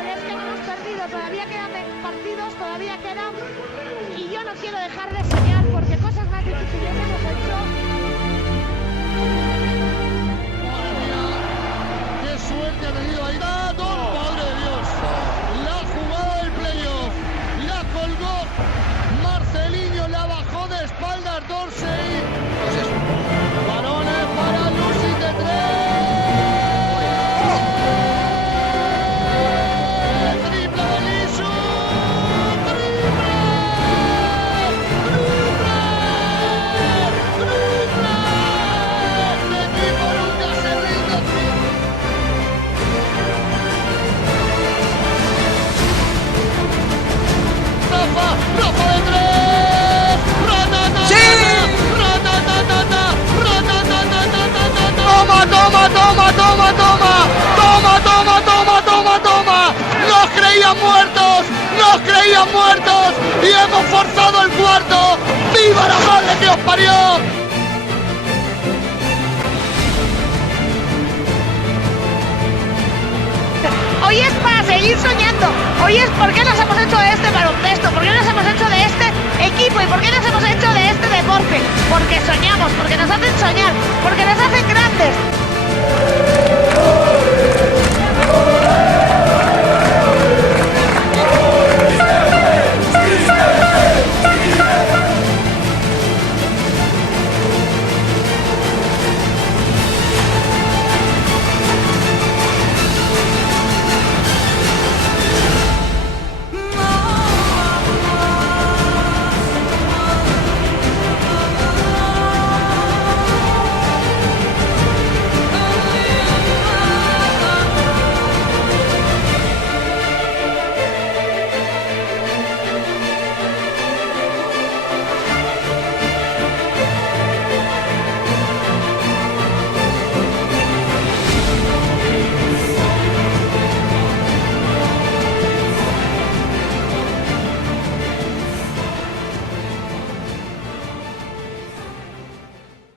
pero es que no hemos perdido, todavía quedan partidos, todavía quedan, y yo no quiero dejar de soñar porque cosas más difíciles hemos hecho. Madre mía, qué suerte ha tenido Aidado, madre de Dios, la jugada del playoff, la colgó Marcelinho, la bajó de espaldas Dorsey, balones para Lucy de 3. ¡Toma! ¡Nos creían muertos! ¡Y hemos forzado el cuarto! ¡Viva la madre que os parió! Hoy es para seguir soñando. Hoy es por qué nos hemos hecho de este baloncesto, por qué nos hemos hecho de este equipo y por qué nos hemos hecho de este deporte. Porque soñamos, porque nos hacen soñar, porque nos hacen grandes.